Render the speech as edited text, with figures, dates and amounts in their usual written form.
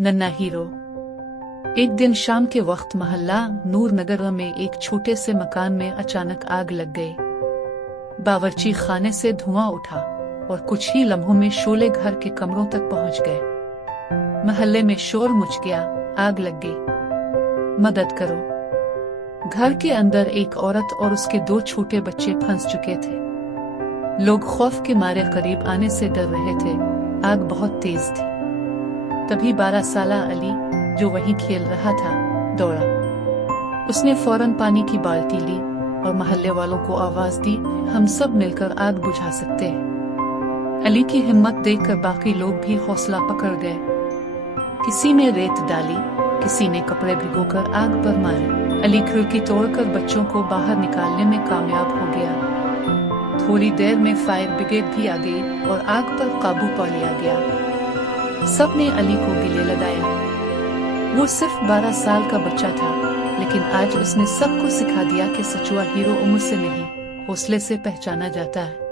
नन्हा हीरो। एक दिन शाम के वक्त मोहल्ला नूर नगर में एक छोटे से मकान में अचानक आग लग गई। बावर्ची खाने से धुआं उठा और कुछ ही लम्हों में शोले घर के कमरों तक पहुंच गए। मोहल्ले में शोर मच गया, आग लग गई, मदद करो। घर के अंदर एक औरत और उसके 2 छोटे बच्चे फंस चुके थे। लोग खौफ के मारे करीब आने से डर रहे थे। आग बहुत तेज थी। तभी 12 साला अली, जो वहीं खेल रहा था, दौड़ा। उसने फौरन पानी की बाल्टी ली और मोहल्ले वालों को आवाज दी, हम सब मिलकर आग बुझा सकते हैं। अली की हिम्मत देखकर बाकी लोग भी हौसला पकड़ गए। किसी ने रेत डाली, किसी ने कपड़े भिगोकर आग पर मारे। अली खिड़की तोड़कर बच्चों को बाहर निकालने में कामयाब हो गया। थोड़ी देर में फायर ब्रिगेड भी आ गई और आग पर काबू पा लिया गया। सब ने अली को गले लगाया। वो सिर्फ 12 साल का बच्चा था, लेकिन आज उसने सबको सिखा दिया कि सच्चा हीरो उम्र से नहीं, हौसले से पहचाना जाता है।